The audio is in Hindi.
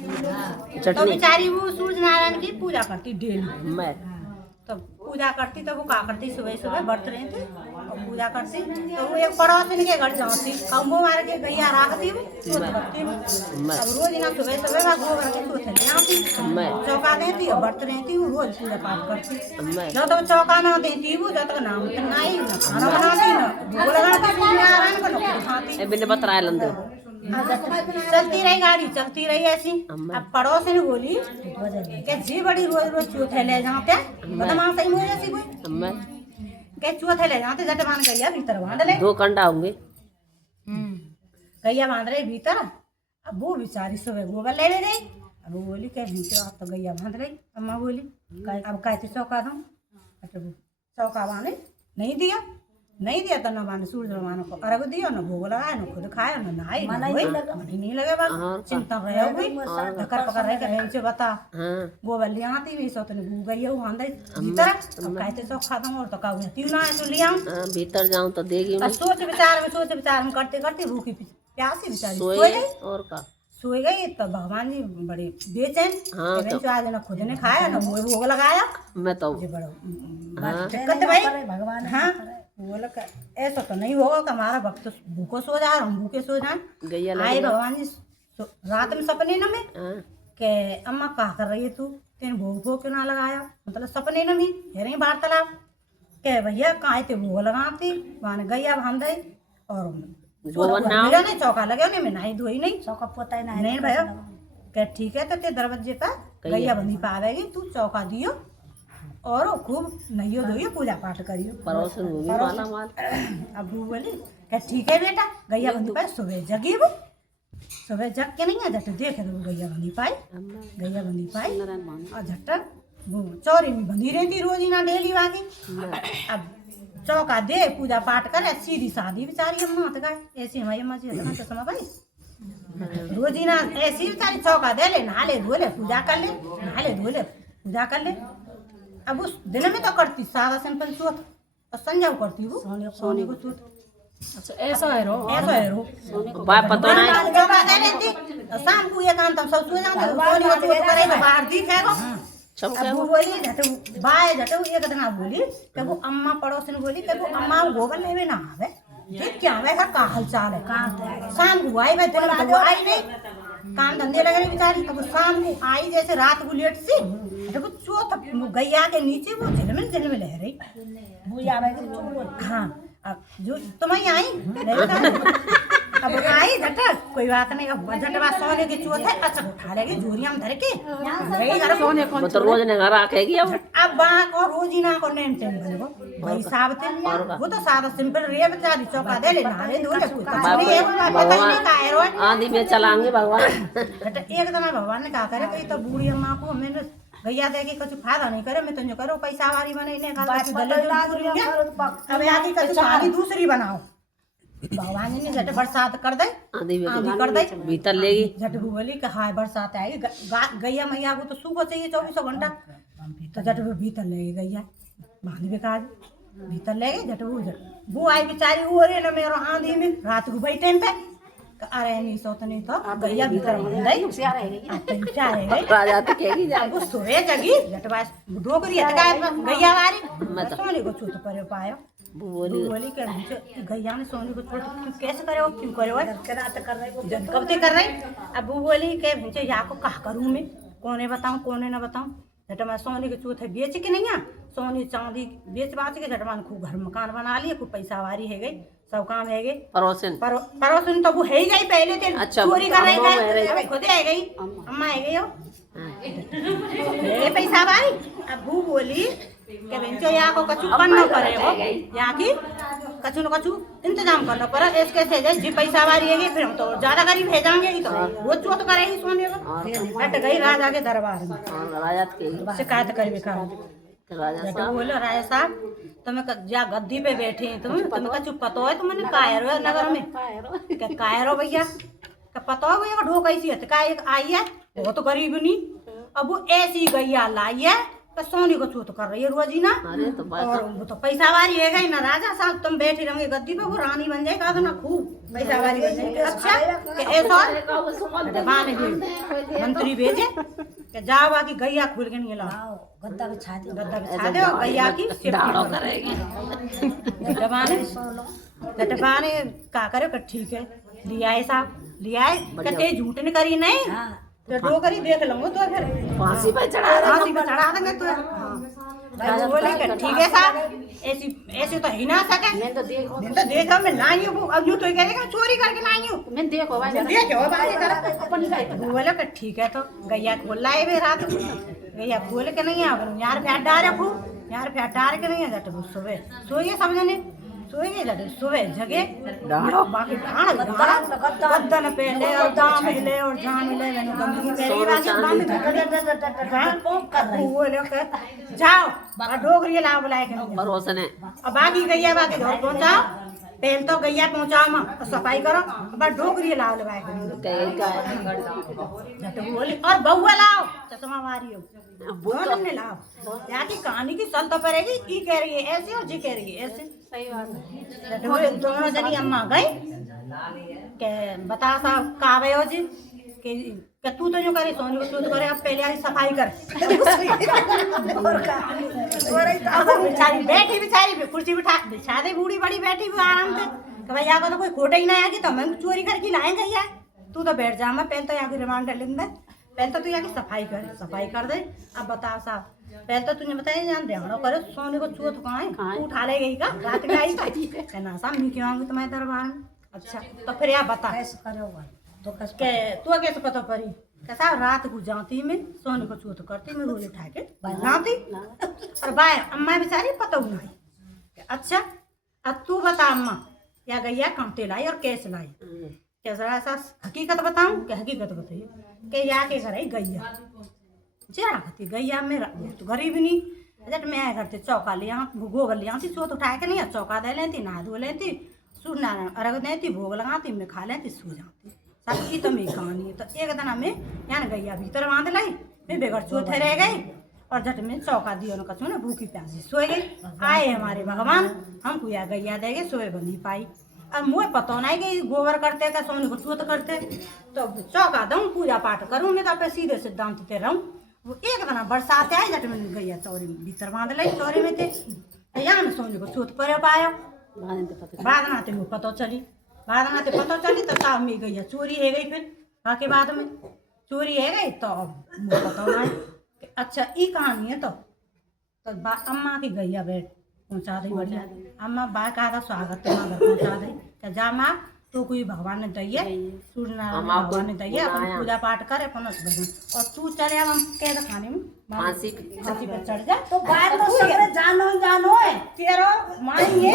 तो चटनी बेचारी वो सूर्य नारायण की पूजा करती डेली। मैं तो पूजा करती तो वो क्या करती, सुबह सुबह व्रत रही थी और पूजा करती। तो वो एक पड़ोसिन के घर जाती, कम्बो मार के गैया रखती वो सोच रखती वो। अब रोज ना सुबह सुबह वह गोबर के सोच ले आती, चौका देती और व्रत रहती वो, रोज पूजा पाठ करती। जब तक चौका ना देती वो, जब तक नाम तो नहीं ना खाना बनाती ना भोग लगाती, सूर्य नारायण को न कुछ खाती। बिन बतराए लंदे चलती रही गाड़ी, चलती रही ऐसी। अब पड़ोसी ने बोली कि जी बड़ी रोज रोज चूथे ले जाते बदमाश सही मुझे ऐसी कोई मैं के चूथे ले जाते, जट बांध गैया भीतर बांध ले। 2 कंडा होंगे। गैया बांध रही भीतर। अब वो बेचारी सुबह गोबर ले गई। अब वो बोली कि भीतर आप तो गैया बांध रही। अम्मा बोली अब कहते चौका दूँ, चौका बांधे नहीं दिया, नहीं दिया तो न माने सूर्य भगवान को अर्घ दिया, न भोग लगाया, न खुद खाया, न नहाई मन ही नहीं लगे। बस चिंता रहे हुई धक्कर पकड़ रहे करें से बता गोबर ले आती भी सो तने भूग गई वो आंदे भीतर। अब कहते सो खा दूं और तो का तीन ना तो ले आऊं भीतर जाऊं तो देगी मैं। सोच विचार में करते करते भूखी प्यासी बेचारी सोई गई। और का सोई गई तो भगवान जी बड़े बेचैन, तो आज न खुद ने खाया न वो भोग लगाया। मैं तो बड़ा दिक्कत भाई भगवान। हाँ बोला ऐसा तो नहीं होगा कि हमारा भक्त भूखो सो जाए, हम भूखे सो जाए। आए भगवान जी रात में सपने न में के अम्मा क्या कर रही है तू, तेने भोग भोग क्यों ना लगाया, मतलब सपने न में हेरे वार्तालाप के भैया कहाँ थे भोग लगाती वहां गैया बांध गई और नहीं चौका लगे उन्हें में नहीं धोई नहीं चौका पोता नहीं भैया क्या ठीक है। तो ते दरवाजे पर गैया बंदी पावेगी, तू चौका दियो और खूब नहियो धोइयो पूजा पाठ करियो। अब वो बोली क्या ठीक है बेटा। गैया बंदी पाए सुबह जगी वो, सुबह जग के नहीं है झट देखे तो गैया बंदी पाई, गैया बंदी पाई और झट वो चौरी में बंधी रहती रोज ना डेली वागी। अब चौका दे पूजा पाठ करे सीधी सादी बेचारी अम्मा तो गाय ऐसी हमारी अम्मा जी तो सुना भाई रोजी ना ऐसी बेचारी चौका दे ले, नहा ले धो ले पूजा कर ले, नहा ले धो ले पूजा कर ले। अब उस दिन में तो करती सादा सिंपल चौथ और संजय करती वो सोने को चौथ। अच्छा ऐसा है रो, ऐसा है रो पता नहीं चौका दे लेती शाम को ये काम तब सब सो जाते सोने को चौथ करे तो बाहर दिखेगा। अब वो बोली झटू बाय झटू एक दिन बोली कि वो अम्मा पड़ोसन बोली कि वो अम्मा गोबर लेवे ना आवे देख क्या आवे का हाल चाल है। शाम को आई दिन में तो आई नहीं काम धंधे लग रहे बेचारी। तो शाम को आई जैसे रात को लेट सी तो वो चौथ गैया के नीचे वो झिलमिल लह रही। हाँ अब जो तुम आई अब आई झटक कोई बात नहीं। अब झटवा सोने की चौथ है अच्छा उठा लेगी झूरिया में धर के सोने को तो रोज ने घर आकेगी। अब वहाँ को रोज ही ना को नेम चेंज बनेगो भाई साहब थे वो तो सादा सिंपल रे बेचारी चौका दे ले नहा ले धो ले कुछ नहीं है पता ही नहीं का है रो आंधी में चलाएंगे भगवान। एक दिन भगवान ने कहा करे कि तो बूढ़ी अम्मा को मैंने गैया दे के कुछ फायदा नहीं करे मैं तो करो पैसा वारी बने का अब आगे कुछ कहानी दूसरी बनाओ। भगवान जी ने झट बरसात कर दे आंधी कर दे भीतर लेगी झट बोली कि हाँ बरसात आएगी गैया मैया को तो सूखो चाहिए 24 घंटा। तो झट वो भीतर ले गई गैया बांध बेकार भीतर ले गई झट वो आई बेचारी वो रे ना मेरे आंधी में रात को बैठे टाइम पे अरे नहीं सोत नहीं तो गैया भीतर राजा तो कहेगी वो सोए जगी झटवा डोगरी गैया वारी सोने को छूट पर पायो। बोली कि गैया ने सोने को छोड़ कैसे करे क्यों करे कब तक कर रही। अब वो बोली कि मुझे या को कहा करूँ मैं कौने बताऊँ कौने ना बताऊँ। झटमा सोने के चौथे बेच के नहीं है सोने चांदी बेच बाच के झटमान खूब घर मकान बना लिए खूब पैसा वारी है गई सब काम है गई। पड़ोसन तो वो है ही गई पहले थे चोरी कर रही खुद है गई अम्मा है गई हो पैसा वारी। अब वो बोली कि बेंचो यहाँ को कछु करना पड़ेगा यहाँ की कछु न कछु इंतजाम करना पड़ा इसके से जी पैसा वारी है फिर हम तो ज्यादा गरीब भेजाएंगे तो वो चोट करेगी सोने को। हट गई राजा के दरबार में शिकायत कर बेकार बोलो राजा साहब तुम्हें जा गद्दी पे बैठे हैं तुम्हें कछु पता है तुमने कायरो नगर में कायरो भैया पता है भैया ढोक ऐसी है एक आई है वो तो गरीब नहीं। अब वो ऐसी गैया लाई है तो सोने को छूत कर रही है रोजी ना और वो तो पैसा वारी है गई ना राजा साहब तुम बैठे रहेंगे गद्दी पे वो रानी बन जाएगा ना खूब पैसा वाली अच्छा के ऐसा दबाने दे मंत्री भेजे के जाओ बाकी गैया खुल के नहीं लाओ गद्दा बिछा दो गैया की दाड़ो करेगी दबाने का करे कि ठीक है लिया है साहब लिया है कहते झूठ नहीं करी नहीं तो डोकरी देख लूंगा तो फिर फांसी पे चढ़ा देंगे तो बोले कि ठीक है साहब ऐसी ऐसे तो ही ना सके मैं तो देखो मैं लाई हूँ अब यूँ तो कहेगा चोरी करके लाई हूँ मैं देखो भाई देखो बोले कि ठीक है तो गैया खोल लाए वे रात को गैया खोल के नहीं आ यार फैट डाल रखू यार फैट डाल के नहीं आ जाते वो सुबह सोइए समझने सोइए जाते सुबह जगे बाकी गद्दन पहले और दाम हिले और जान हिले मैंने गंदगी पहले बोले कि जाओ डोगरी लाओ बुलाए के भरोसे ने अब बाकी गैया बाकी घर पहुंचाओ पहले तो गैया पहुंचाओ माँ सफाई करो अब डोगरी लाओ लगाए बोली और बहुआ लाओ चश्मा मारी हो दोनों लाओ यहाँ की कहानी की सल तो पड़ेगी ई कह रही है ऐसे और जी कह रही है ऐसे सही बात है दोनों जनी अम्मा गई के बता साहब कावे हो जी कि तू तो जो करे सोनी तू तो करे अब पहले आई सफाई कर बेचारी बैठी बेचारी कुर्सी बिछा दे बूढ़ी बड़ी बैठी भी आराम से कि भाई यहाँ को तो कोई खोटा ही ना आएगी तो हम चोरी करके लाएंगे यार तू तो बैठ जा मैं पहले तो यहाँ की रिमांड लिख दे पहले तो तू यहाँ की सफाई कर दे अब बताओ साहब पहले तो तुझे बताया जान ध्यान करे सोने को चूत कहाँ है तू उठा ले गई का रात में आई कहना साहब मैं क्यों आऊंगी तुम्हारे दरबार में अच्छा तो फिर यार बता तो तू कैसे पता पड़ी कैसा रात को जाती में सोने को चूत करती मैं रोज उठा के बनाती और बाय अम्मा बेचारी पता नहीं अच्छा अब तू बता अम्मा या गैया कांटे लाई और कैसे लाई कैसा ऐसा हकीकत बताऊं क्या हकीकत बताइए कि या के घर आई गैया जरा खाती गैया मेरा तो गरीब नहीं जट मैं आया करते चौका ले गोबर ले आती चोत उठा के नहीं चौका दे लेती नहा धो लेती सूर्यनारायण अर्घ देती भोग लगाती मैं खा लेती सो जाती सबकी तो मेरी कहानी है तो एक दिन में यहाँ गैया भीतर बांध लाई मैं बेगर चौथे रह गई और झट में चौका दियो न कचू न भूखी प्यासी सोए गई आए हमारे भगवान हमको या गैया देगे सोए बनी पाई अब मुझे पता नहीं कि गोबर करते का सोने को चूत करते तो चौका दूँ पूजा पाठ करूँ मैं तो अपने सीधे सिद्धांत ते रहूँ वो एक दिन बरसात आए झट में गैया चौरी भीतर बांध लाई चौरे में थे यहाँ में सोने को चूत पर पाया बाद नाते मुझे पता चली बाद नाते पता चली तो साहब में गैया चोरी है गई फिर बाकी बाद में चोरी है गई तो मुझे पता नहीं अच्छा ये कहानी है तो अम्मा की गैया बैठ पहुँचा दी बढ़िया अम्मा बा कहा था स्वागत तुम्हारा घर पहुँचा दी क्या जा माँ तो कोई भगवान ने दैया सूर्यनारायण भगवान ने दैया अपन पूजा पाठ करे अपन और तू चले हम कह दे खाने में फांसी पे चढ़ जा तो बात तो सब जानो है तेरा माई ये